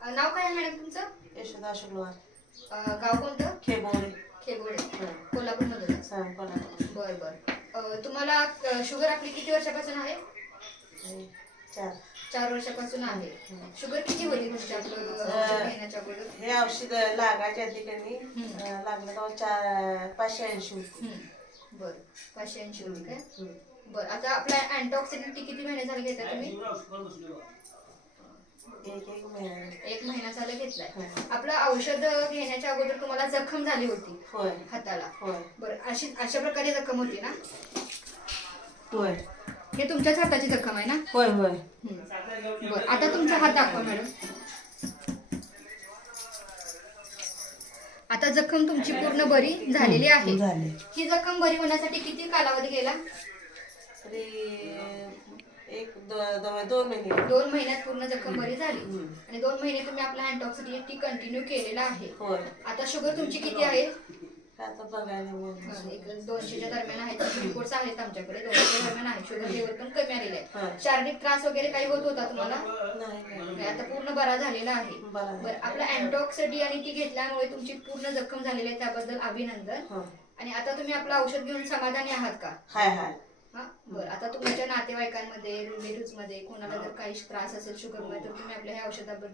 अ, नाव काय आहे मॅडम तुमचं? यशोदा शुक्रवार अ, गाव कोणतं? खेबोरे. खेगोडे हं. कोल्हापूरमधून सांग कोल्हापूर बर बर. अ, तुम्हाला अ, शुगर आपली किती वर्षापासून आहे? हे चार. चार वर्षापासून आहे. शुगर किती होती तुमच्या औषध घेण्याच्या अगोदर? हे औषध लागायच्या आधी कणी अं, लागलं तेव्हा चार पाचशे ऐंशी होती. हं. बर. पाचशे ऐंशी होती काय. बर. आता आपला अँटॉक्सिडंट किती महिने झाले घेता तुम्ही? एक एक महिना. एक महिना झाला घेतलाय. हं. आपलं औषध घेण्याच्या अगोदर तुम्हाला जखम झाली होती होय. हाताला. होय. बरं अशी अशा प्रकारे जखम होती ना? होय. हे तुमच्याच हाताची जखम आहे ना? होय होय. बरं आता तुमचा हात दाखवा मॅडम. आता जखम तुमची पूर्ण बरी झालेली आहे. झाले. ही जखम बरी होण्यासाठी किती कालावधी गेला? तरी एक दो- दो- दोन महिने दोन महिन्यात पूर्ण जखम बरी झाली. आणि दोन महिने तुम्ही आपला अँटॉक्सिडिटी कंटिन्यू केलेला आहे. होय. आता शुगर तुमची किती आहे? आता बघायला दोनशेच्या दरम्यान आहेत रिपोर्ट्स आहेत आमच्याकडे. दोनशेच्या दरम्यान आहे. शुगर लेवल पण कमी आलेलं आहे. शारीरिक त्रास वगैरे काही होत होता तुम्हाला? नाही नाही, नाही आता पूर्ण बरा झालेला आहे. बरं आहे. बरं आपला अँटॉक्सिडी आणि ती घेतल्यामुळे तुमची पूर्ण जखम झालेली आहे. त्याबद्दल अभिनंदन. हं. आणि आता तुम्ही आपलं औषध घेऊन समाधानी आहात का? हाय हाय. हा? बरं. नातेवाईकांमध्ये रिलेटिव्हमध्ये कोणाला जर काही त्रास असेल शुगरमुळे तर तुम्ही आपल्या ह्या औषधाबद्दल